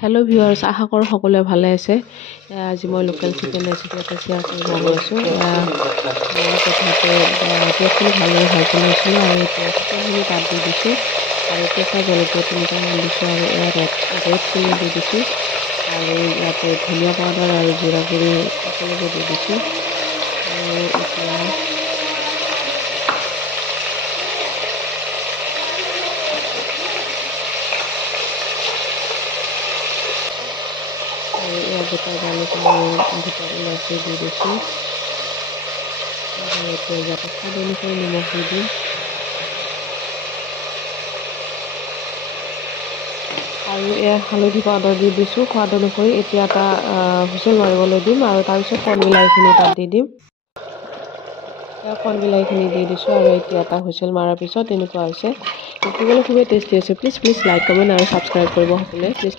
Hello' viewers, আশা কৰোঁ সকলোৱে ভালে আছে। আজি মই লোকেল চিকেন ৰেচিপি এটা শ্বেয়াৰ কৰিব গৈছোঁ। মই প্ৰথমতে পিঁয়াজখিনি ভালদৰে ভাজি লৈছিলোঁ আৰু এতিয়া চিকেনখিনি তাত দি দিছোঁ আৰু কেঁচা জলকীয়া 3টামান দিছোঁ আৰু ৰেড চিলি দি দিছোঁ আৰু ইয়াতে ধনিয়া পাউডাৰ আৰু জিৰা গুড়ি একেলগে দি দিছোঁ আৰু এতিয়া ইয়াত দুটা জালুক আৰু দুটা ইলাচি দি দিছোঁ আৰু এতিয়া ইয়াতে সোৱাদ অনুসৰি নিমখ দি দিম আৰু হালধি পাউডাৰ দি দিছোঁ সোৱাদ অনুসৰি। এতিয়া এটা হুইচেল মাৰিবলৈ দিম আৰু তাৰপিছত কণ বিলাহীখিনি তাত দি দিম। কণ বিলাহীখিনি দি দিছোঁ আৰু এতিয়া এটা হুইচেল মৰাৰ পিছত এনেকুৱা হৈছে। দেখিবলৈ খুবেই টেষ্টি হৈছে। প্লিজ লাইক কমেণ্ট আৰু ছাবস্ক্ৰাইব কৰিব সকলোৱে প্লিজ।